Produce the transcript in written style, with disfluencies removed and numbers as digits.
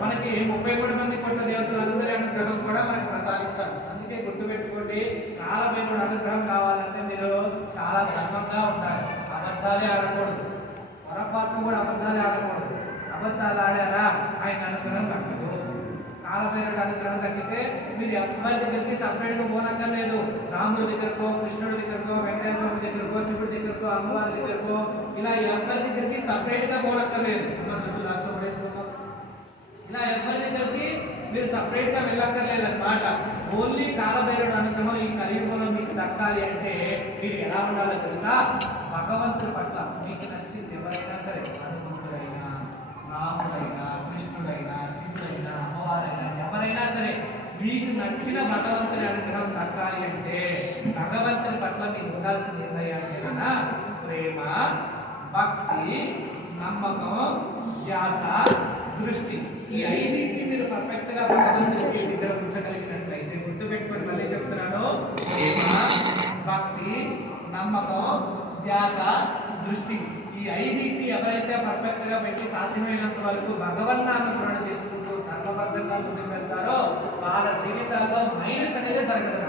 మనకి 33 మంది కొట్ల దేవతలు అందరి అనుగ్రహం కూడా మనకి ప్రసాదిస్తారు. అందుకే గుర్తుపెట్టుకోండి, కాలభైరవుడు అనుగ్రహం కావాలంటే మీరు చాలా ధర్మంగా ఉండాలి. అబద్ధాలే ఆడకూడదు, పొరపాటు కూడా అబద్ధాలే ఆడకూడదు. అబద్ధాలు ఆడారా ఆయన అనుగ్రహం దక్కదు. కాలభైరవుడు అనుగ్రహం దక్కితే మీరు ఎవరి దగ్గరికి సపరేట్గా పోనక్కర్లేదు. రాముడి దగ్గరకో, కృష్ణుడి దగ్గరకో, వెంకటేశ్వర స్వామి దగ్గరకో, శివుడి దగ్గరకో, అమ్మవారి దగ్గరకో ఇలా ఎవరి దగ్గరికి సపరేట్గా పోనక్కర్లేదు. మన చుట్టూ రాష్ట్రం పడేసుకుంటాం. ఇలా ఎవరి దగ్గరికి మీరు సపరేట్గా వెళ్ళక్కర్లేదు అన్నమాట. ఓన్లీ కాలభైరవుడు అనుగ్రహం ఈ కలియుగంలో మీకు దక్కాలి అంటే మీరు ఎలా ఉండాలో తెలుసా? భగవంతుడి పట్ల మీకు నచ్చింది ఎవరైనా సరే, హనుమంతుడైనా, రాముడైనా, కృష్ణుడైనా, శివుడైనా, అమ్మవారైనా, ఎవరైనా సరే మీకు నచ్చిన భగవంతుని అనుగ్రహం దక్కాలి అంటే భగవంతుని పట్ల మీరు ఉండాల్సింది ఏంటంటే కదా, ప్రేమ, భక్తి, నమ్మకం, ధ్యాస, దృష్టి. ఈ ఐదింటిని మీరు పర్ఫెక్ట్ గా భగవంతునికి దగ్గర ఉంచగలిగినట్లయితే, గుర్తుపెట్టుకొని మళ్ళీ చెప్తున్నాను, ప్రేమ, భక్తి, నమ్మకం, ధ్యాస, దృష్టి. ఈ ఐదింటిని ఎవరైతే పర్ఫెక్ట్ గా పెట్టి సాధ్యమైనంత వరకు భగవన్నామస్మరణ చేసుకుంటూ ధర్మబద్ధంగా ముందుకు వెళ్తారో వాళ్ళ జీవితాల్లో మైనస్ అనేది జరగదు.